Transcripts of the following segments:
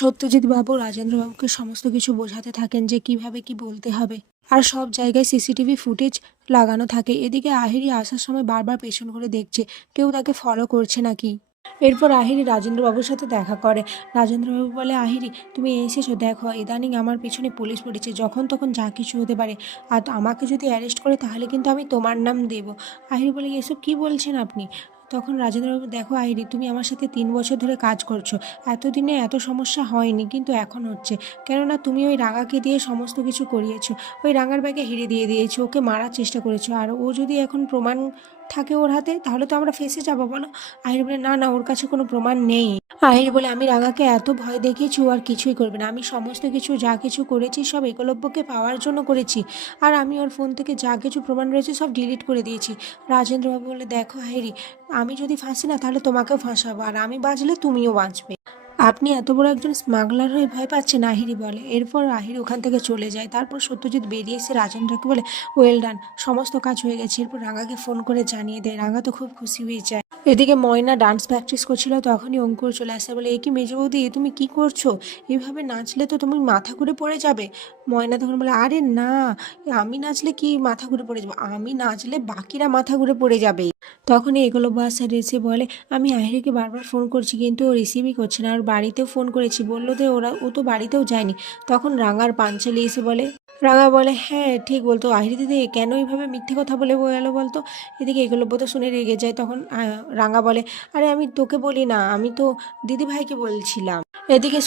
সত্যজিৎ বাবু, রাজেন্দ্র বাবুকে সমস্ত কিছু বোঝাতে থাকেন যে কীভাবে কি বলতে হবে। আর সব জায়গায় সিসিটিভি ফুটেজ লাগানো থাকে। এদিকে আহিরি আসার সময় বারবার পেছন করে দেখছে, কেউ তাকে ফলো করছে নাকি? এরপর আহিরি রাজেন্দ্রবাবুর সাথে দেখা করে। রাজেন্দ্রবাবু বলে, আহিরি, তুমি এসেছ, দেখো, ইদানিং আমার পিছনে পুলিশ পড়েছে। যখন তখন যা কিছু হতে পারে। আর আমাকে যদি অ্যারেস্ট করে, তাহলে কিন্তু আমি তোমার নাম দেব। আহিরি বলে, এসব কি বলছেন আপনি? তখন রাজেন্দ্রবাবু, দেখো আইরি, তুমি আমার সাথে তিন বছর ধরে কাজ করছ। এতদিনে এত সমস্যা হয়নি, কিন্তু এখন হচ্ছে। কেননা তুমি ওই রাঙাকে দিয়ে সমস্ত কিছু করিয়েছো। ওই রাঙার ব্যাগে হিরে দিয়ে দিয়েছ, ওকে মারার চেষ্টা করেছ। আর ও যদি এখন প্রমাণ থাকে ওর হাতে, তাহলে তো আমরা ফেসে যাব, বলো। আহির বলে, না না, ওর কাছে কোনো প্রমাণ নেই। আহির বলে, আমি রাগাকে এত ভয় দেখিয়েছি আর কিছুই করবে না। আমি সমস্ত কিছু, যা কিছু করেছি, সব একলব্যকে পাওয়ার জন্য করেছি। আর আমি ওর ফোন থেকে যা কিছু প্রমাণ রয়েছে, সব ডিলিট করে দিয়েছি। রাজেন্দ্রবাবু বলে, দেখো হাইরি আমি যদি ফাঁসি না, তাহলে তোমাকেও ফাঁসাবো। আর আমি বাঁচলে তুমিও বাঁচবে। আপনি এত বড় একজন স্মাগলার হয়ে ভয় পাচ্ছেন, আহিরি বলে। এরপর আহিরি ওখান থেকে চলে যায়। তারপর সত্যজিৎ বেরিয়ে এসে রাজেন্দ্রকে বলে ওয়েল ডান সমস্ত কাজ হয়ে গেছে। এরপর রাঙাকে ফোন করে জানিয়ে দেয়, রাঙা তো খুব খুশি হয়ে যায়। এদিকে ময়না ডান্স প্র্যাকটিস করছিল, তখনই অঙ্কুর চলে আসে, বলে, এ কি মেজো বৌদি, তুমি কি করছ? এইভাবে নাচলে তো তুমি মাথা ঘুরে পড়ে যাবে। ময়না তখন বলে, আরে না, আমি নাচলে কি মাথা ঘুরে পড়ে যাব? আমি নাচলে বাকিরা মাথা ঘুরে পড়ে যাবে। তখনই এগুলো বাসার এসে বলে, আমি আহিরিকে বারবার ফোন করছি, কিন্তু ও রিসিভই করছে না। আর বাড়িতেও ফোন করেছি। বলল যে ওরা, ও তো বাড়িতেও যায়নি। তখন রাঙার পাঞ্চালি এসে বলে, রাঙা বলে হ্যাঁ ঠিক বলতো। আহিরি দিদি, কেন এইভাবে মিথ্যে কথা বলে গেল বলতো? এদিকে এগুলো তো শুনে রেগে যায়। তখন রাঙা বলে, আরে, আমি তোকে বলি না। আমি তো দিদি ভাইকে বলছিলাম। এদিকে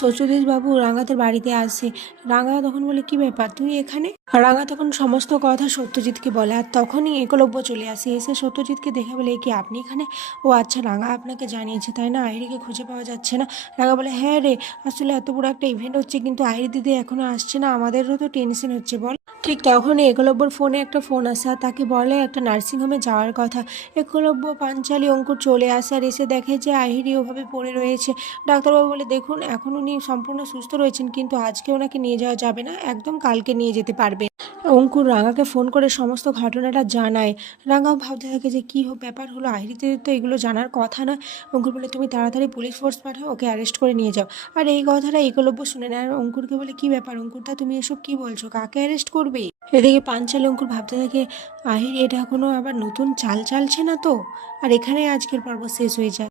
বাবু রাঙাদের বাড়িতে আসে। রাঙা তখন বলে, কি ব্যাপার? তুই এখানে? রাঙা তখন সমস্ত কথা সত্যজিৎকে বলে, আর তখনই একলব্য চলে আসে। এসে সত্যজিৎকে দেখে বলে কি আপনি এখানে? ও আচ্ছা রাঙা আপনাকে জানিয়েছে, তাই না? আইরিকে খুঁজে পাওয়া যাচ্ছে না। রাঙা বলে হ্যাঁ রে, আসলে এত বড় একটা ইভেন্ট হচ্ছে, কিন্তু আইরি দিদি এখনও আসছে না। আমাদেরও তো টেনশন হচ্ছে, বল। ঠিক তখনই একলব্যর ফোনে একটা ফোন আসে, আর তাকে বলে, একটা নার্সিংহোমে যাওয়ার কথা। একলব্য পাঞ্চালি অঙ্কুর চলে আসে, আর এসে দেখে যে আহিরি ওভাবে পড়ে রয়েছে। ডাক্তারবাবু বলে, দেখুন এখন উনি সম্পূর্ণ সুস্থ রয়েছেন, কিন্তু আজকে ওনাকে নিয়ে যাওয়া যাবে না, একদম কালকে নিয়ে যেতে পারবে অঙ্কুর রাঙাকে ফোন করে সমস্ত ঘটনাটা জানায়। রাঙাও ভাবতে থাকে যে কী হো- ব্যাপার হলো আহিরিতে তো এগুলো জানার কথা নয়। অঙ্কুর বলে, তুমি তাড়াতাড়ি পুলিশ ফোর্স পাঠাও, ওকে অ্যারেস্ট করে নিয়ে যাও। আর এই কথাটা একলব্য শুনে নেয়। আর অঙ্কুরকে বলে, কী ব্যাপার অঙ্কুরটা তুমি এসব কী বলছো? কাকে অ্যারেস্ট করবে? এদিকে পাঞ্চালি অঙ্কুর ভাবতে থাকে, আহির, এটা কোনো আবার নতুন চাল চালছে না তো? আর এখানে আজকের পর্ব শেষ হয়ে যায়।